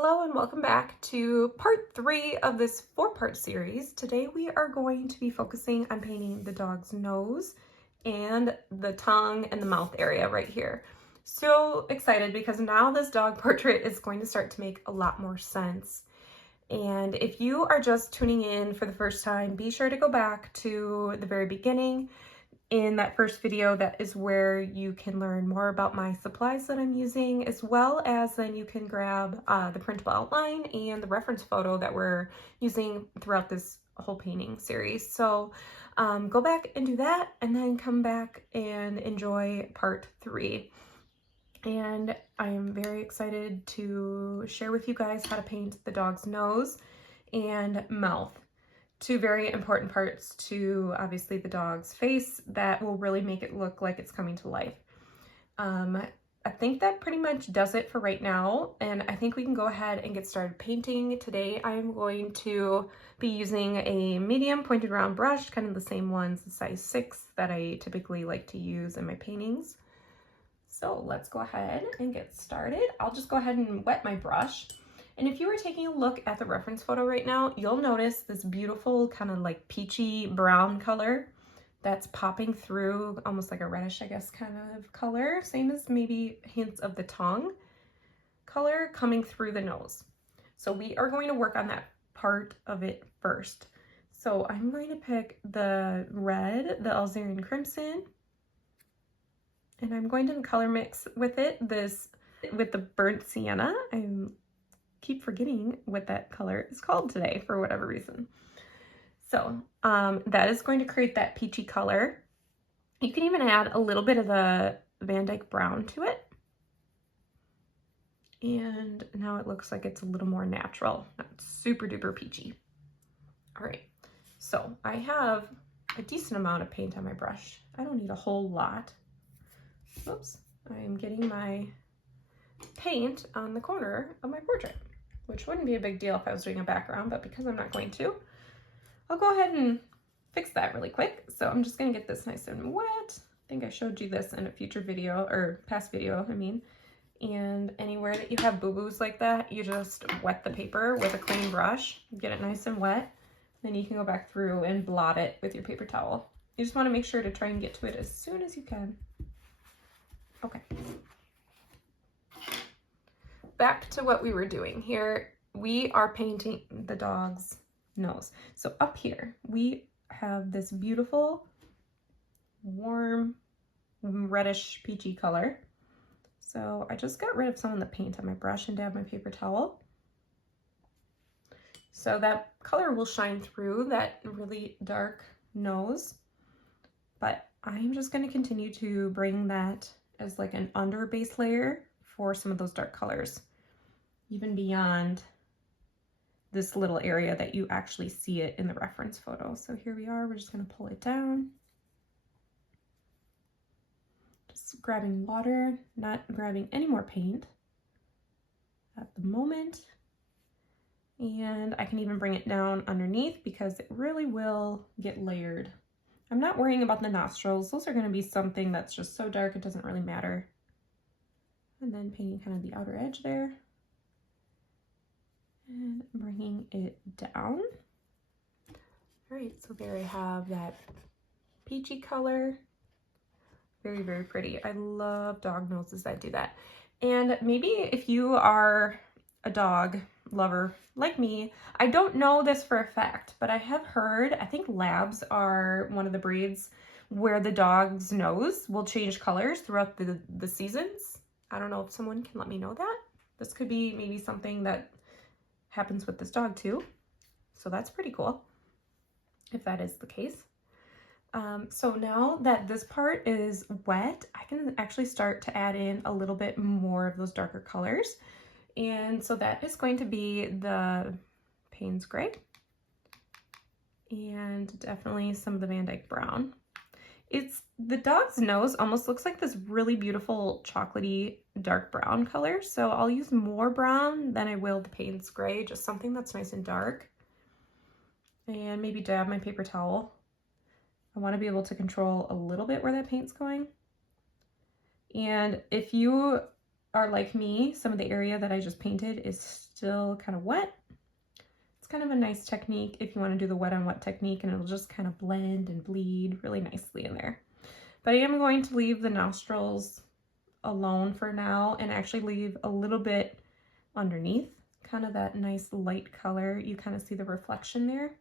Hello and welcome back to part 3 of this 4-part series. Today we are going to be focusing on painting the dog's nose and the tongue and the mouth area right here. So excited because now this dog portrait is going to start to make a lot more sense. And if you are just tuning in for the first time, be sure to go back to the very beginning. In that first video, that is where you can learn more about my supplies that I'm using, as well as then you can grab the printable outline and the reference photo that we're using throughout this whole painting series. So go back and do that, and then come back and enjoy part 3. And I am very excited to share with you guys how to paint the dog's nose and mouth. Two very important parts to obviously the dog's face that will really make it look like it's coming to life. I think that pretty much does it for right now, and I think we can go ahead and get started painting. Today I'm going to be using a medium pointed round brush, kind of the same ones, the size 6 that I typically like to use in my paintings. So let's go ahead and get started. I'll just go ahead and wet my brush. And if you were taking a look at the reference photo right now, you'll notice this beautiful kind of like peachy brown color that's popping through, almost like a reddish, I guess, kind of color. Same as maybe hints of the tongue color coming through the nose. So we are going to work on that part of it first. So I'm going to pick the red, the Alzerian Crimson, and I'm going to color mix with it with the burnt sienna. I keep forgetting what that color is called today for whatever reason. So that is going to create that peachy color. You can even add a little bit of the Van Dyke brown to it. And now it looks like it's a little more natural, not super duper peachy. All right, so I have a decent amount of paint on my brush. I don't need a whole lot. Oops, I am getting my paint on the corner of my portrait, which wouldn't be a big deal if I was doing a background, but because I'm not going to, I'll go ahead and fix that really quick. So I'm just gonna get this nice and wet. I think I showed you this in a future video, or past video, I mean. And anywhere that you have boo-boos like that, you just wet the paper with a clean brush, get it nice and wet. Then you can go back through and blot it with your paper towel. You just wanna make sure to try and get to it as soon as you can. Okay. Back to what we were doing here. We are painting the dog's nose. So up here, we have this beautiful, warm, reddish, peachy color. So I just got rid of some of the paint on my brush and dabbed my paper towel. So that color will shine through that really dark nose. But I'm just going to continue to bring that as like an under base layer for some of those dark colors, even beyond this little area that you actually see it in the reference photo. So here we are, we're just gonna pull it down. Just grabbing water, not grabbing any more paint at the moment. And I can even bring it down underneath because it really will get layered. I'm not worrying about the nostrils. Those are gonna be something that's just so dark it doesn't really matter. And then painting kind of the outer edge there. And bringing it down. All right, so there I have that peachy color. Very, very pretty. I love dog noses that do that. And maybe if you are a dog lover like me, I don't know this for a fact, but I have heard, I think labs are one of the breeds where the dog's nose will change colors throughout the seasons. I don't know if someone can let me know that. This could be maybe something that happens with this dog too. So that's pretty cool if that is the case. So now that this part is wet, I can actually start to add in a little bit more of those darker colors. And so that is going to be the Payne's Gray and definitely some of the Van Dyke Brown. The dog's nose almost looks like this really beautiful chocolatey dark brown color. So I'll use more brown than I will the Payne's Gray, just something that's nice and dark. And maybe dab my paper towel. I want to be able to control a little bit where that paint's going. And if you are like me, some of the area that I just painted is still kind of wet. It's kind of a nice technique if you want to do the wet on wet technique, and it'll just kind of blend and bleed really nicely in there. But I am going to leave the nostrils alone for now and actually leave a little bit underneath, kind of that nice light color. You kind of see the reflection there.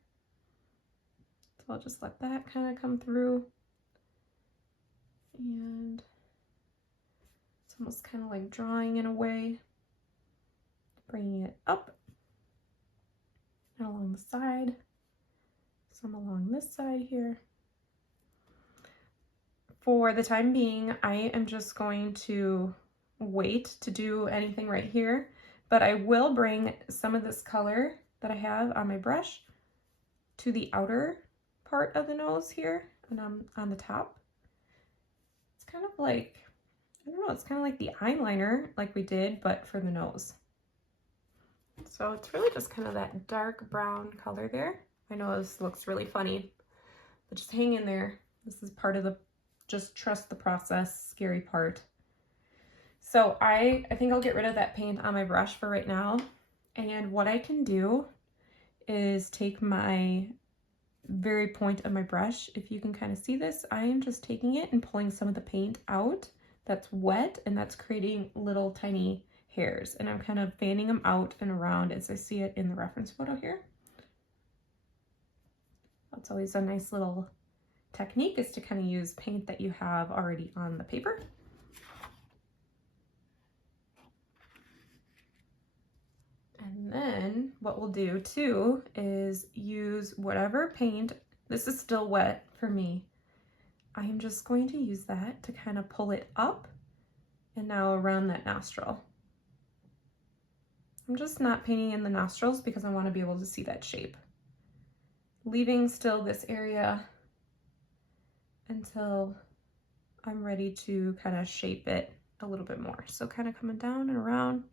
So I'll just let that kind of come through. And it's almost kind of like drawing in a way, bringing it up and along the side, some along this side here. For the time being, I am just going to wait to do anything right here, but I will bring some of this color that I have on my brush to the outer part of the nose here and on the top. It's kind of like, I don't know, it's kind of like the eyeliner like we did, but for the nose. So it's really just kind of that dark brown color there. I know this looks really funny, but just hang in there. This is part of the just trust the process scary part. So I think I'll get rid of that paint on my brush for right now. And what I can do is take my very point of my brush. If you can kind of see this, I am just taking it and pulling some of the paint out that's wet, and that's creating little tiny hairs. And I'm kind of fanning them out and around as I see it in the reference photo here. That's always a nice little technique, is to kind of use paint that you have already on the paper. And then what we'll do too is use whatever paint, this is still wet for me, I am just going to use that to kind of pull it up and now around that nostril. I'm just not painting in the nostrils because I want to be able to see that shape. Leaving still this area until I'm ready to kind of shape it a little bit more. So kind of coming down and around.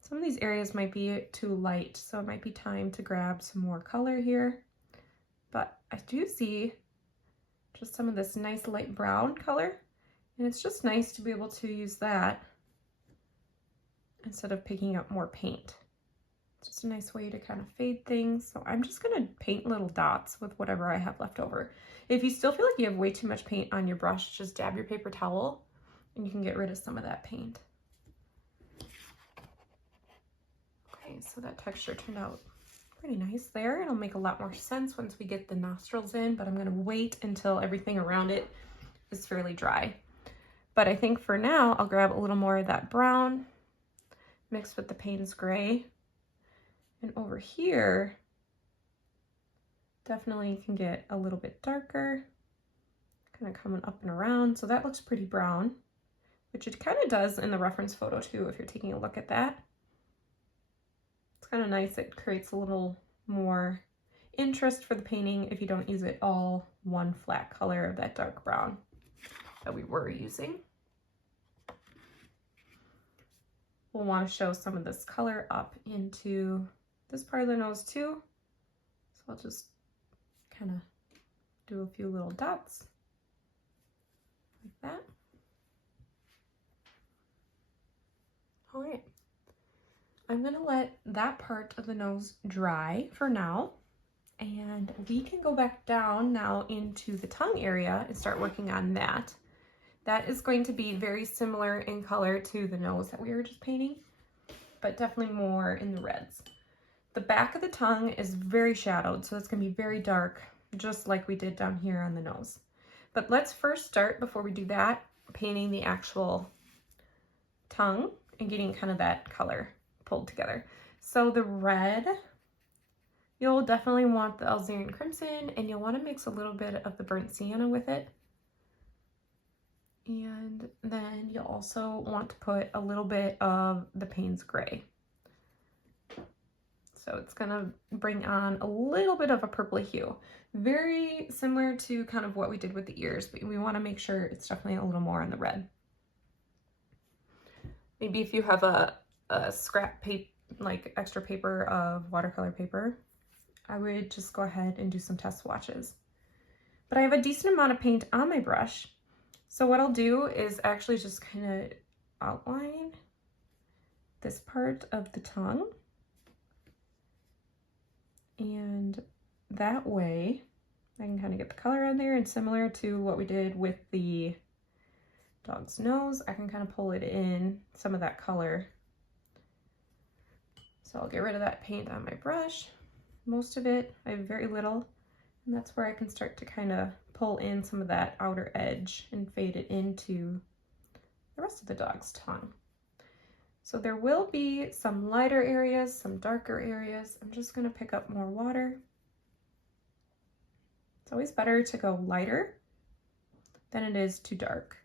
Some of these areas might be too light, so it might be time to grab some more color here. But I do see just some of this nice light brown color, and it's just nice to be able to use that instead of picking up more paint. It's just a nice way to kind of fade things. So I'm just gonna paint little dots with whatever I have left over. If you still feel like you have way too much paint on your brush, just dab your paper towel and you can get rid of some of that paint. Okay, so that texture turned out pretty nice there. It'll make a lot more sense once we get the nostrils in, but I'm gonna wait until everything around it is fairly dry. But I think for now, I'll grab a little more of that brown mixed with the Payne's gray. And over here, definitely can get a little bit darker, kind of coming up and around. So that looks pretty brown, which it kind of does in the reference photo too, if you're taking a look at that. It's kind of nice. It creates a little more interest for the painting if you don't use it all one flat color of that dark brown that we were using. We'll want to show some of this color up into this part of the nose too. So I'll just kind of do a few little dots like that. All right, I'm gonna let that part of the nose dry for now, and we can go back down now into the tongue area and start working on that. That is going to be very similar in color to the nose that we were just painting, but definitely more in the reds. The back of the tongue is very shadowed, so it's going to be very dark, just like we did down here on the nose. But let's first start, before we do that, painting the actual tongue and getting kind of that color pulled together. So the red, you'll definitely want the Algerian crimson, and you'll want to mix a little bit of the burnt sienna with it. And then you'll also want to put a little bit of the Payne's gray. So it's gonna bring on a little bit of a purpley hue. Very similar to kind of what we did with the ears, but we wanna make sure it's definitely a little more on the red. Maybe if you have a scrap paper, like extra paper of watercolor paper, I would just go ahead and do some test swatches. But I have a decent amount of paint on my brush. So what I'll do is actually just kind of outline this part of the tongue. And that way I can kind of get the color on there, and similar to what we did with the dog's nose, I can kind of pull it in, some of that color. So I'll get rid of that paint on my brush. Most of it, I have very little, and that's where I can start to kind of pull in some of that outer edge and fade it into the rest of the dog's tongue. So there will be some lighter areas, some darker areas. I'm just gonna pick up more water. It's always better to go lighter than it is too dark,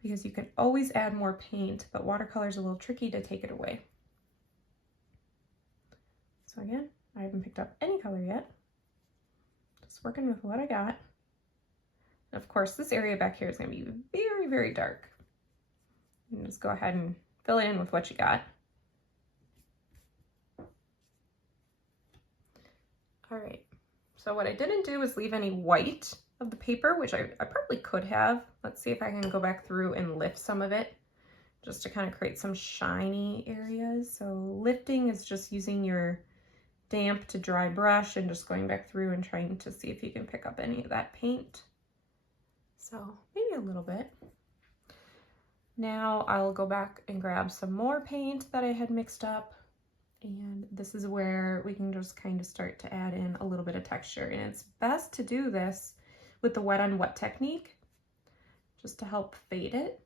because you can always add more paint, but watercolor is a little tricky to take it away. So again, I haven't picked up any color yet. Just working with what I got. And of course, this area back here is gonna be very, very dark. And just go ahead and fill in with what you got. All right. So what I didn't do is leave any white of the paper, which I probably could have. Let's see if I can go back through and lift some of it just to kind of create some shiny areas. So lifting is just using your damp to dry brush and just going back through and trying to see if you can pick up any of that paint. So maybe a little bit. Now I'll go back and grab some more paint that I had mixed up. And this is where we can just kind of start to add in a little bit of texture. And it's best to do this with the wet on wet technique, just to help fade it.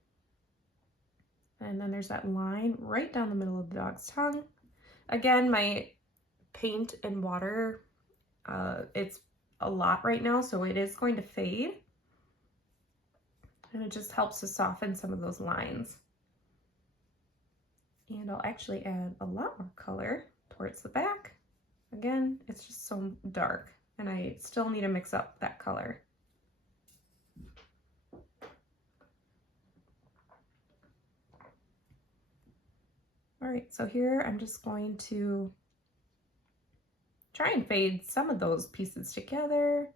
And then there's that line right down the middle of the dog's tongue. Again, my paint and water, it's a lot right now, so it is going to fade. And it just helps to soften some of those lines. And I'll actually add a lot more color towards the back. Again, it's just so dark, and I still need to mix up that color. All right, so here I'm just going to try and fade some of those pieces together,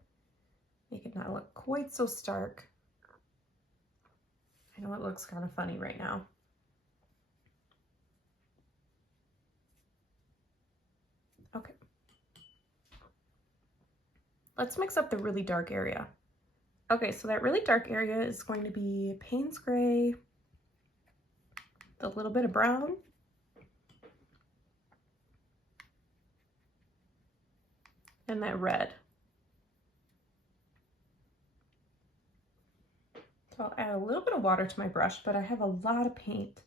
make it not look quite so stark. I know it looks kind of funny right now. Okay. Let's mix up the really dark area. Okay, so that really dark area is going to be Payne's Gray, a little bit of brown, and that red. So I'll add a little bit of water to my brush, but I have a lot of paint.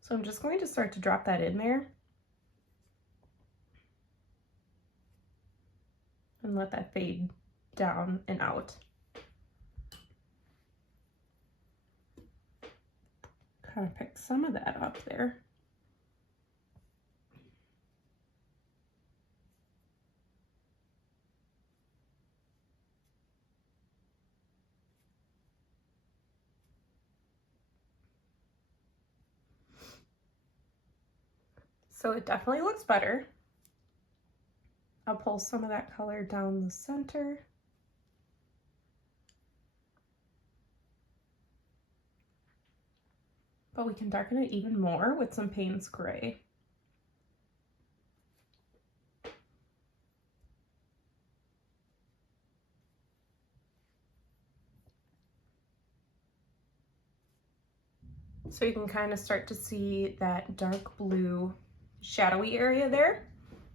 So I'm just going to start to drop that in there and let that fade down and out. Kind of pick some of that up there. So it definitely looks better. I'll pull some of that color down the center. But we can darken it even more with some Payne's Gray. So you can kind of start to see that dark blue shadowy area there.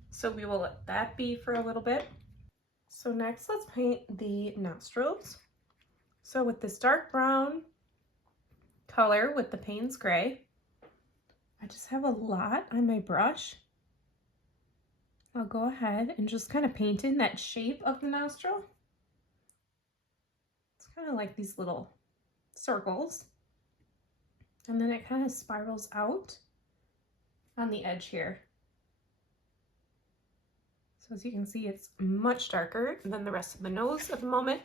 So we will let that be for a little bit. So next, let's paint the nostrils. So with this dark brown color with the Payne's Gray, I just have a lot on my brush. I'll go ahead and just kind of paint in that shape of the nostril. It's kind of like these little circles. And then it kind of spirals out on the edge here. So as you can see, it's much darker than the rest of the nose at the moment.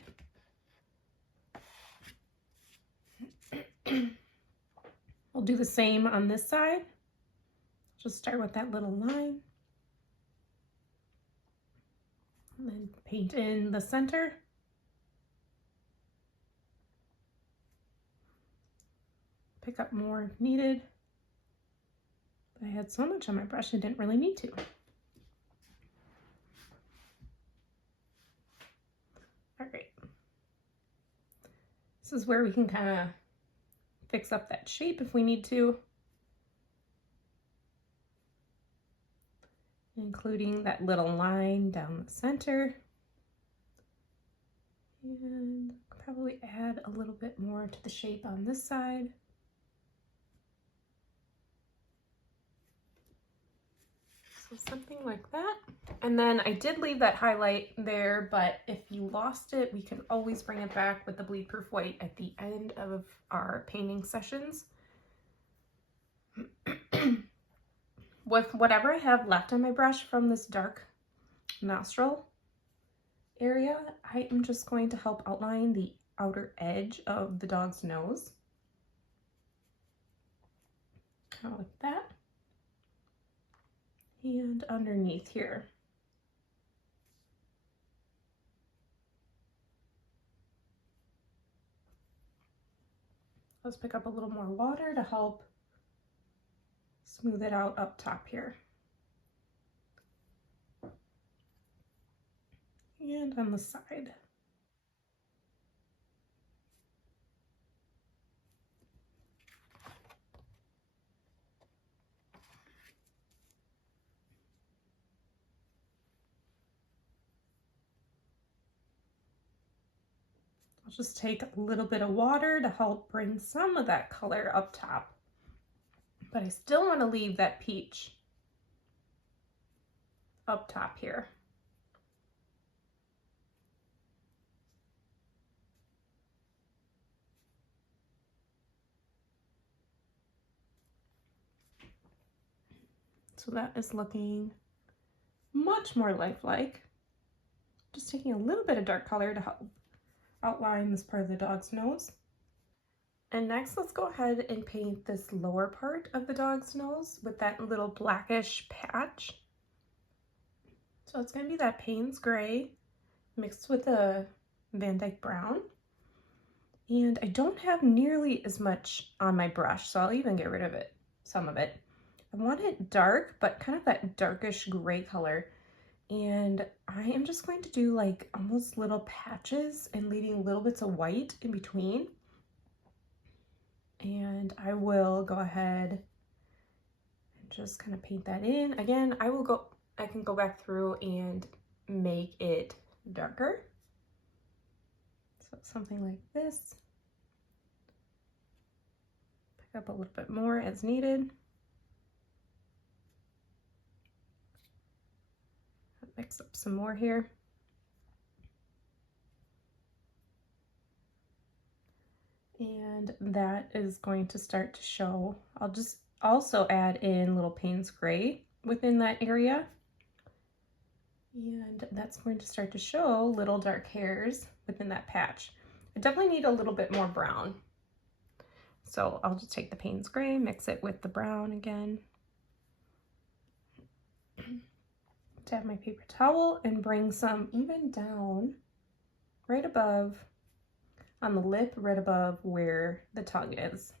We'll do the same on this side. Just start with that little line. And then paint in the center. pick up more if needed. But I had so much on my brush I didn't really need to. All right. This is where we can kind of fix up that shape if we need to, including that little line down the center. And probably add a little bit more to the shape on this side. So something like that. And then I did leave that highlight there, but if you lost it, we can always bring it back with the bleed proof white at the end of our painting sessions. With whatever I have left on my brush from this dark nostril area, I am just going to help outline the outer edge of the dog's nose. Kind of like that. And underneath here. Let's pick up a little more water to help smooth it out up top here. And on the side. I'll just take a little bit of water to help bring some of that color up top. But I still want to leave that peach up top here. So that is looking much more lifelike. Just taking a little bit of dark color to help outline this part of the dog's nose. And next, let's go ahead and paint this lower part of the dog's nose with that little blackish patch. So it's going to be that Payne's gray mixed with a Van Dyke brown. And I don't have nearly as much on my brush, so I'll even get rid of it, some of it. I want it dark, but kind of that darkish gray color. And I am just going to do like almost little patches and leaving little bits of white in between. And I will go ahead and just kind of paint that in. Again, I can go back through and make it darker. So something like this. Pick up a little bit more as needed. Mix up some more here. And that is going to start to show. I'll just also add in little Payne's gray within that area. And that's going to start to show little dark hairs within that patch. I definitely need a little bit more brown. So I'll just take the Payne's gray, mix it with the brown again. Dab my paper towel and bring some even down right above on the lip, right above where the tongue is.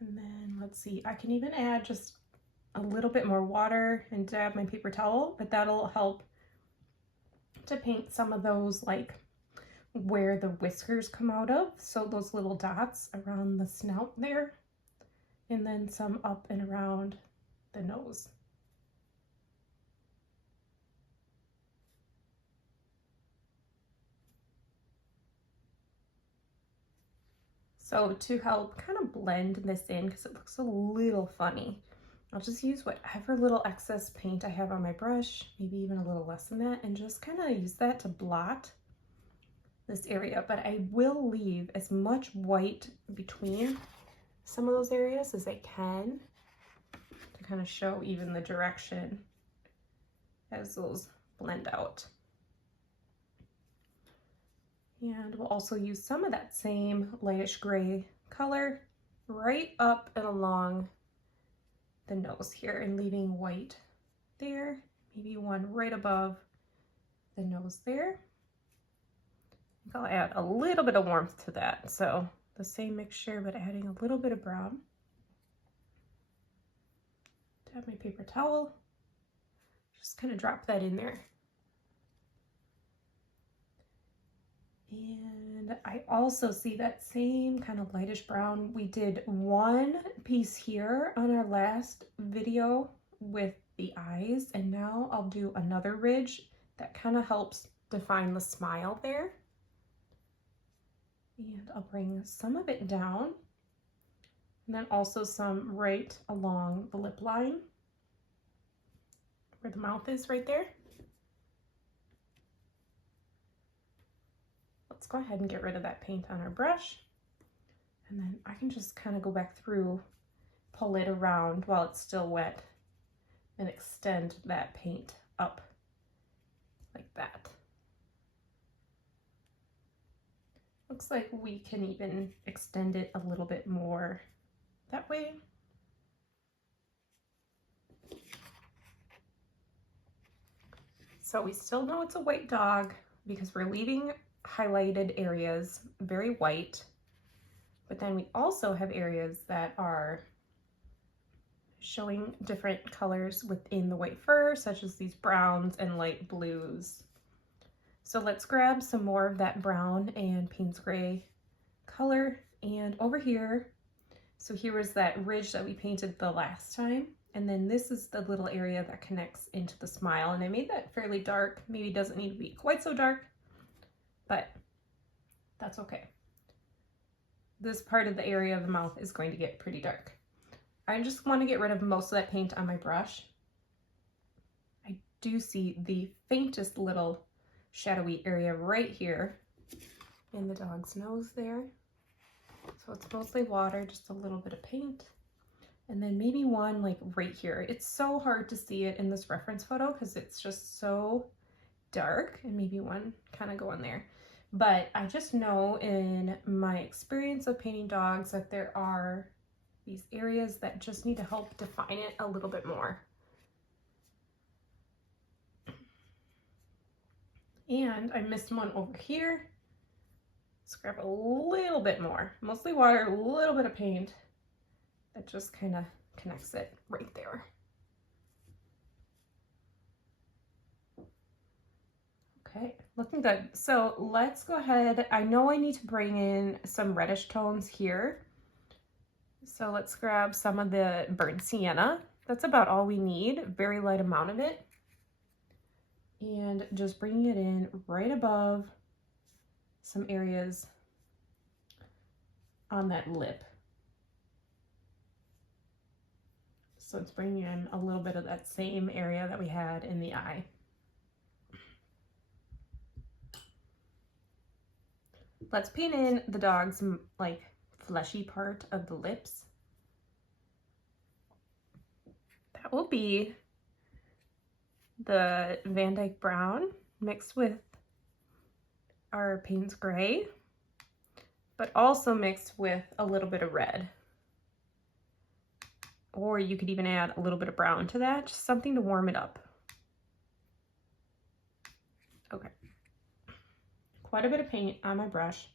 And then let's see, I can even add just a little bit more water and dab my paper towel, but that'll help to paint some of those like where the whiskers come out of, so those little dots around the snout there, and then some up and around the nose. So to help kind of blend this in, because it looks a little funny, I'll just use whatever little excess paint I have on my brush, maybe even a little less than that, and just kind of use that to blot this area. But I will leave as much white between some of those areas as I can to kind of show even the direction as those blend out. And we'll also use some of that same lightish gray color right up and along the nose here, and leaving white there, maybe one right above the nose there. I think I'll add a little bit of warmth to that. So the same mixture, but adding a little bit of brown. Have my paper towel, just kind of drop that in there. And I also see that same kind of lightish brown. We did one piece here on our last video with the eyes, and now I'll do another ridge that kind of helps define the smile there. And I'll bring some of it down, and then also some right along the lip line where the mouth is right there. Let's go ahead and get rid of that paint on our brush, and then I can just kind of go back through, pull it around while it's still wet, and extend that paint up like that. Looks like we can even extend it a little bit more that way. So we still know it's a white dog because we're leaving highlighted areas very white, but then we also have areas that are showing different colors within the white fur, such as these browns and light blues. So let's grab some more of that brown and Payne's gray color, and over here, so here was that ridge that we painted the last time, and then this is the little area that connects into the smile, and I made that fairly dark. Maybe doesn't need to be quite so dark, but that's okay. This part of the area of the mouth is going to get pretty dark. I just want to get rid of most of that paint on my brush. I do see the faintest little shadowy area right here in the dog's nose there. So it's mostly water, just a little bit of paint. And then maybe one like right here. It's so hard to see it in this reference photo because it's just so dark, and maybe one kind of go in there. But I just know in my experience of painting dogs that there are these areas that just need to help define it a little bit more. And I missed one over here. Let's grab a little bit more, mostly water, a little bit of paint that just kind of connects it right there. Okay, looking good. So let's go ahead. I know I need to bring in some reddish tones here. So let's grab some of the burnt sienna. That's about all we need, very light amount of it. And just bringing it in right above some areas on that lip. So it's bringing in a little bit of that same area that we had in the eye. Let's paint in the dog's like fleshy part of the lips. That will be the Van Dyke Brown mixed with our Payne's Gray, but also mixed with a little bit of red. Or you could even add a little bit of brown to that, just something to warm it up. Okay. Quite a bit of paint on my brush,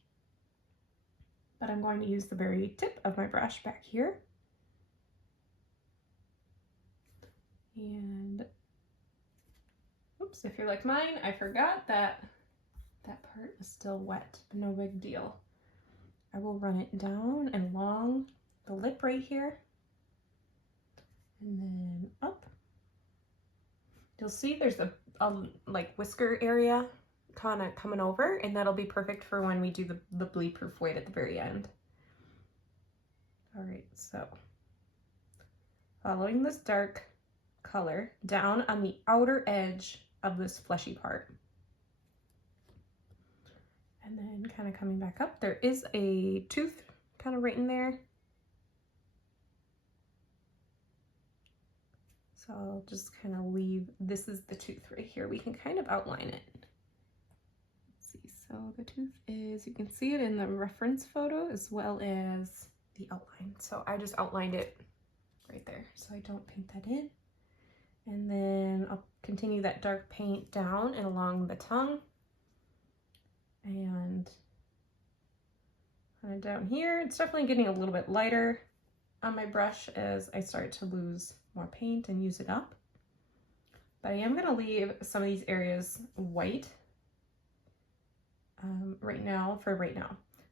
but I'm going to use the very tip of my brush back here. And oops, if you're like mine, I forgot that that part is still wet, but no big deal. I will run it down and along the lip right here, and then up. You'll see there's a like whisker area kind of coming over, and that'll be perfect for when we do the bleed-proof white at the very end. All right, so following this dark color down on the outer edge of this fleshy part. And then kind of coming back up, there is a tooth kind of right in there. So I'll just kind of leave, this is the tooth right here. We can kind of outline it. Let's see, so the tooth is, you can see it in the reference photo as well as the outline. So I just outlined it right there, so I don't paint that in. And then I'll continue that dark paint down and along the tongue. And down here, it's definitely getting a little bit lighter on my brush as I start to lose more paint and use it up. But I am going to leave some of these areas white right now.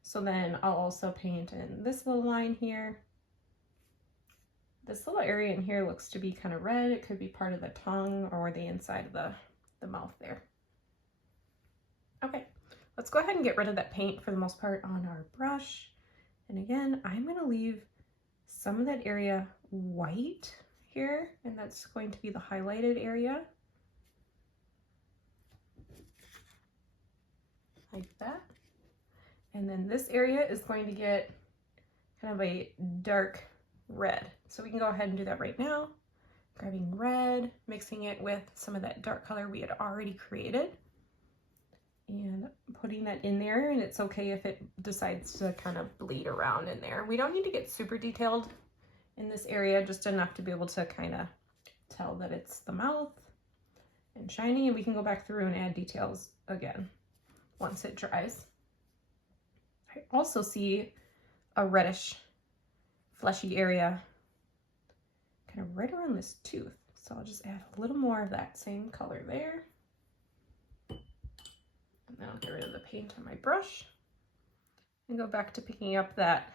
So then I'll also paint in this little line here. This little area in here looks to be kind of red. It could be part of the tongue or the inside of the mouth there. Okay, let's go ahead and get rid of that paint for the most part on our brush. And again, I'm going to leave some of that area white here, and that's going to be the highlighted area. Like that. And then this area is going to get kind of a dark red. So we can go ahead and do that right now. Grabbing red, mixing it with some of that dark color we had already created, and putting that in there. And it's okay if it decides to kind of bleed around in there. We don't need to get super detailed in this area, just enough to be able to kind of tell that it's the mouth and shiny, and we can go back through and add details again once it dries. I also see a reddish fleshy area kind of right around this tooth. So I'll just add a little more of that same color there. And then I'll get rid of the paint on my brush and go back to picking up that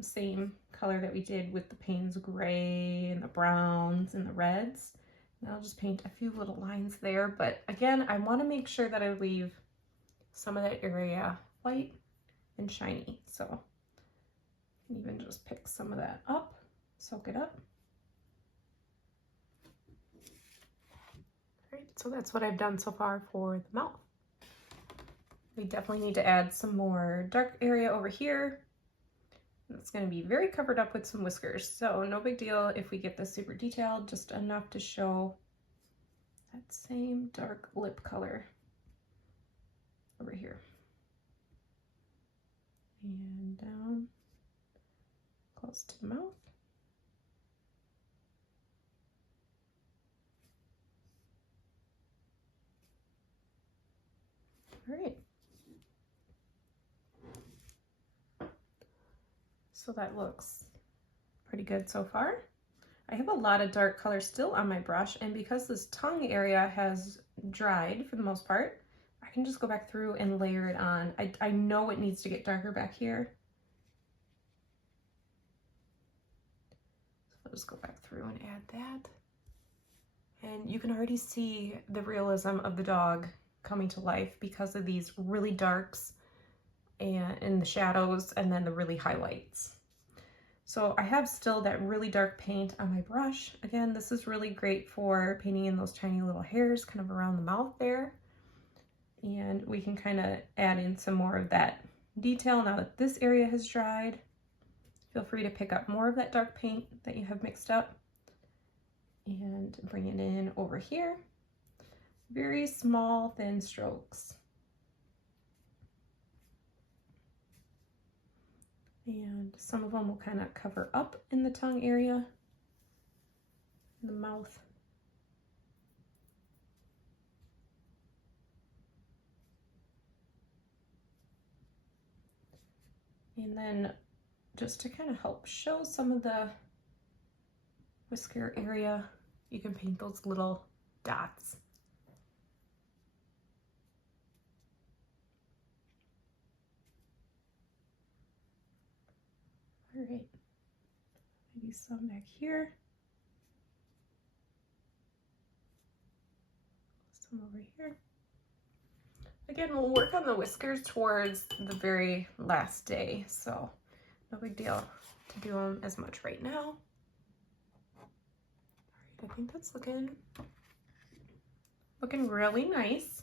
same color that we did with the Payne's gray and the browns and the reds. And I'll just paint a few little lines there. But again, I want to make sure that I leave some of that area white and shiny. So I can even just pick some of that up, soak it up. All right, so that's what I've done so far for the mouth. We definitely need to add some more dark area over here. It's going to be very covered up with some whiskers, so no big deal if we get this super detailed, just enough to show that same dark lip color over here. And down close to the mouth. All right. So that looks pretty good so far. I have a lot of dark color still on my brush, and because this tongue area has dried for the most part, I can just go back through and layer it on. I know it needs to get darker back here. So I'll just go back through and add that. And you can already see the realism of the dog coming to life because of these really darks and in the shadows and then the really highlights. So I have still that really dark paint on my brush. Again, this is really great for painting in those tiny little hairs kind of around the mouth there. And we can kind of add in some more of that detail now that this area has dried. Feel free to pick up more of that dark paint that you have mixed up and bring it in over here. Very small, thin strokes. And some of them will kind of cover up in the tongue area, the mouth. And then just to kind of help show some of the whisker area, you can paint those little dots. All right, maybe some back here, some over here. Again, we'll work on the whiskers towards the very last day, so no big deal to do them as much right now. All right, I think that's looking really nice.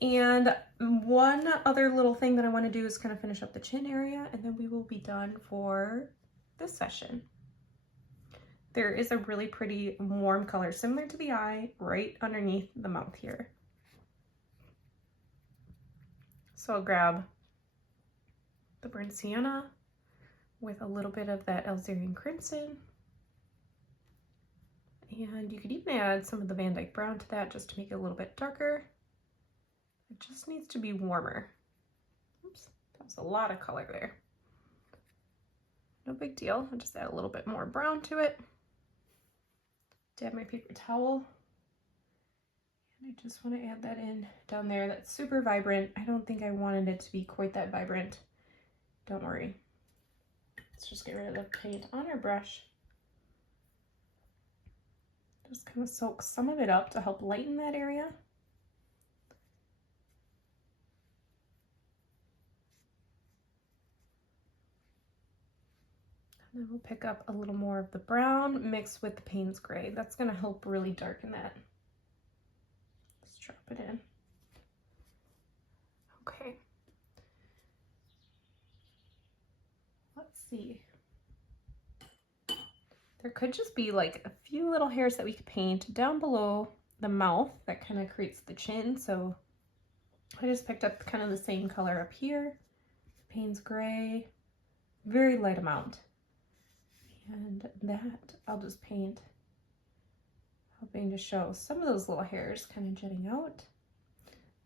And one other little thing that I want to do is kind of finish up the chin area, and then we will be done for this session. There is a really pretty warm color similar to the eye right underneath the mouth here. So I'll grab the burnt sienna with a little bit of that alizarin crimson And you could even add some of the Van Dyke brown to that just to make it a little bit darker. It just needs to be warmer. Oops, that was a lot of color there. No big deal. I'll just add a little bit more brown to it. Dab my paper towel. And I just want to add that in down there. That's super vibrant. I don't think I wanted it to be quite that vibrant. Don't worry. Let's just get rid of the paint on our brush. Just kind of soak some of it up to help lighten that area. And then we'll pick up a little more of the brown mixed with the Payne's gray. That's going to help really darken that. Let's drop it in. Okay. Let's see. There could just be like a few little hairs that we could paint down below the mouth that kind of creates the chin. So I just picked up kind of the same color up here, Payne's gray, very light amount. And that I'll just paint, hoping to show some of those little hairs kind of jutting out.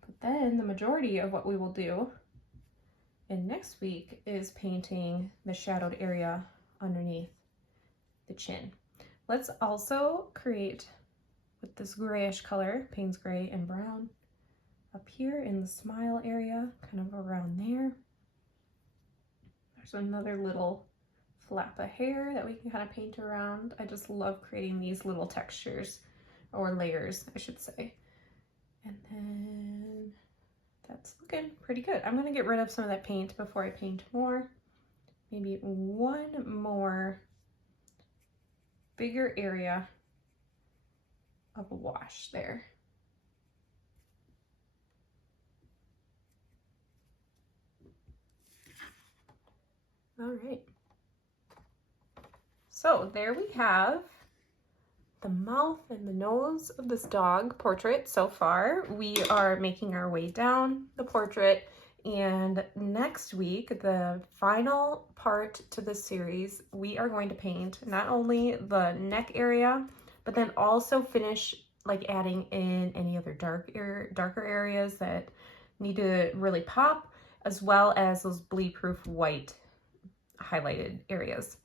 But then the majority of what we will do in next week is painting the shadowed area underneath the chin. Let's also create with this grayish color, Payne's gray and brown, up here in the smile area, kind of around there. There's another little flap of hair that we can kind of paint around. I just love creating these little textures, or layers, I should say. And then that's looking pretty good. I'm gonna get rid of some of that paint before I paint more. Maybe one more bigger area of a wash there. All right. So there we have the mouth and the nose of this dog portrait so far. We are making our way down the portrait, and next week, the final part to this series, we are going to paint not only the neck area, but then also finish like adding in any other darker areas that need to really pop, as well as those bleed-proof white highlighted areas.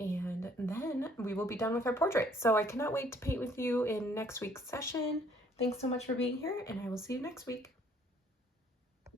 And then we will be done with our portrait. So I cannot wait to paint with you in next week's session. Thanks so much for being here, and I will see you next week.